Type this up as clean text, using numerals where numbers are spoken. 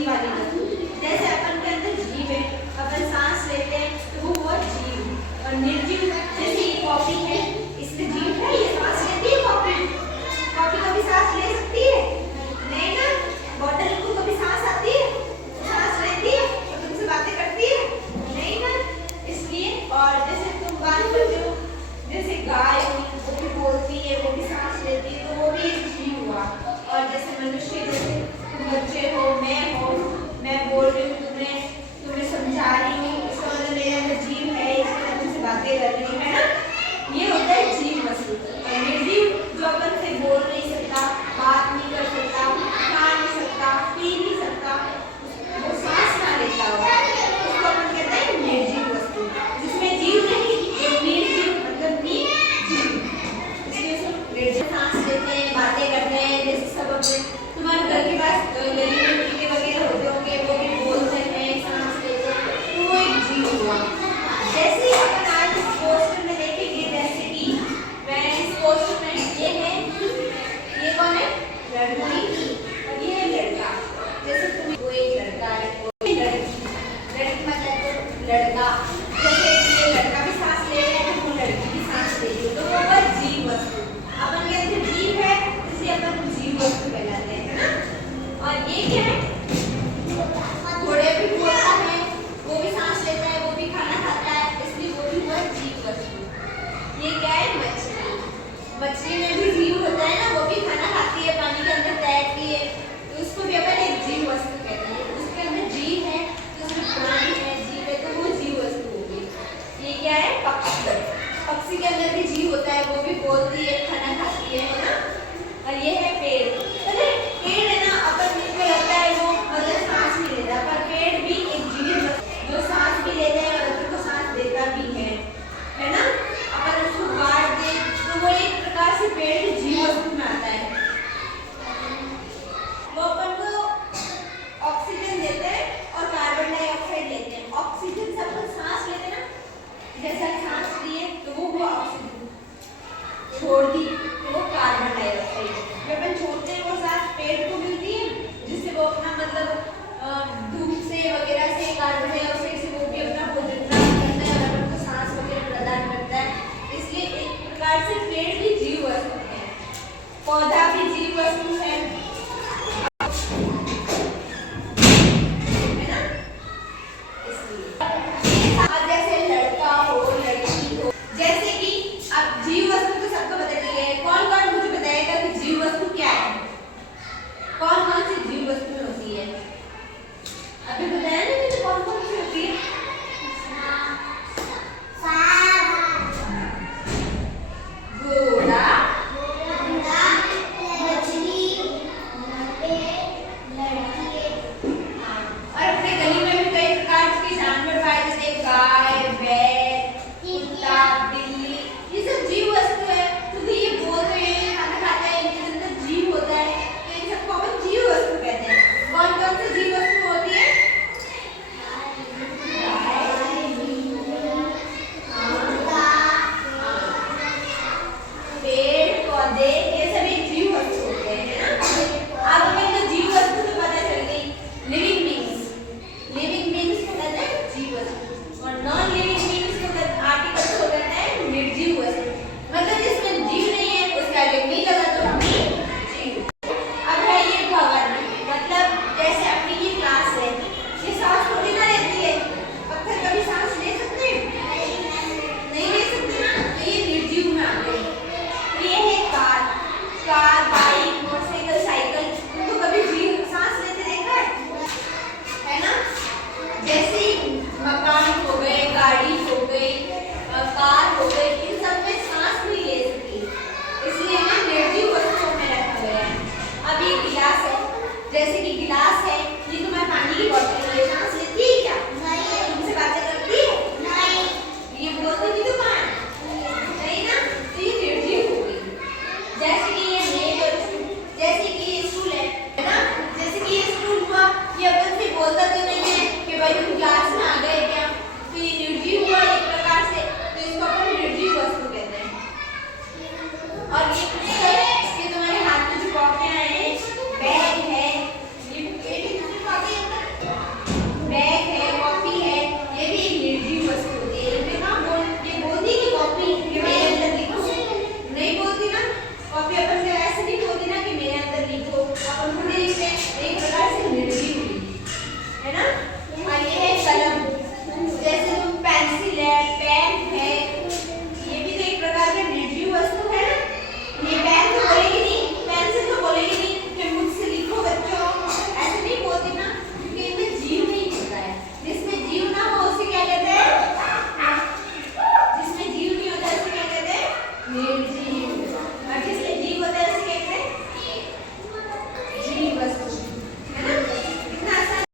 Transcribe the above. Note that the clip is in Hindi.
जीव वाली वस्तु। जैसे अपन के अंदर जीव है, अपन सांस लेते हैं तो वो हुआ जीव। और निर्जीव जैसे ये कॉफी है, इसमें जीव है, ये सांस लेती है कॉफी। कॉफी कभी सांस ले सकती है? नहीं ना। बॉटल को कभी सांस आती है? सांस लेती है और तुमसे बातें करती है? नहीं ना। इसलिए और जैसे तुम बात करते हो, जैसे गाय वो भी बोलती है, वो भी सांस लेती है, तो वो भी एक जीव हुआ। और जैसे मनुष्य, जैसे तुम बच्चे हो, मैं बोल रही हूँ, तुम्हें समझा रही हूँ, इसका मतलब मेरे अंदर जीव है, इसलिए मैं तुमसे बातें कर रही हूँ, है ना। ये होता है जीव वस्तु। और निर्जीव जो अपन से बोल नहीं सकता, बात नहीं कर सकता, खा नहीं सकता, पी नहीं सकता, वो सांस ना लेता हो, उसको अपन कहते हैं निर्जीव वस्तु। जिसमें जीव नहीं, वो निर्जीव मतलब निर्जीव। इसलिए उसको निर्जीव। सांस लेते हैं, बातें करते हैं, जैसे सब अपने तुम्हारे घर के पास गली में कीड़े वगैरह होते होंगे, वो भी बोलते हैं, सांस लेते हैं, तो वो एक जीव हुआ। जैसे ही अपन आज इस पोस्टर में देखेंगे, जैसे कि मैं इस पोस्टर में ये है, ये कौन है? लड़की और ये है लड़का। जैसे तुम वो एक लड़का है, वो लड़की, लड़की मतलब लड़का। जैसे ये लड़का भी सांस ले रहा है, वो लड़की भी सांस ले रही है, तो वो है जीव वस्तु। अपन के अंदर जीव है, इसलिए अपन जीव वस्तु कहलाते हैं, है ना। और ये क्या है? घोड़े भी बोलता है, वो भी सांस लेता है, वो भी खाना खाता है, इसलिए वो भी हुआ जीव वस्तु। ये क्या है? मछली। मछली में भी जीव होता है ना, वो भी खाना खाती है, पानी के अंदर तैरती है, तो उसको भी अपन एक जीव वस्तु कहते हैं। उसके अंदर जीव है, तो उसमें प्राण है, जीव है, तो वो जीव वस्तु होगी। ये क्या है? पक्षी। पक्षी के अंदर भी जीव होता है, वो भी बोलती है, खाना खाती है ना। और ये है पेड़। अरे पेड़ है ना, अपन को लगता है वो मतलब सांस नहीं लेता, पर पेड़ भी एक जीव जो सांस भी लेता है और अपन को सांस देता भी है ना। अपन उसको काट दे तो वो एक प्रकार से पेड़ की जीव वस्तु में आता है। वो अपन को ऑक्सीजन देते हैं और कार्बन डाइऑक्साइड लेते हैं। ऑक्सीजन से अपन सांस लेते हैं ना, जैसा सांस लिए तो वो ऑक्सीजन छोड़ दी तो वो कार्बन डाइऑक्साइड। जब अपन छोड़ते हैं वो सांस पेड़ को मिलती है, जिससे वो अपना मतलब धूप से वगैरह से कार्बन डाइऑक्साइड से वो भी अपना भोजन प्राप्त करता है और अपन को सांस वगैरह प्रदान करता है। इसलिए एक प्रकार से पेड़ भी जीव वस्तु है, पौधा भी जीव वस्तु है।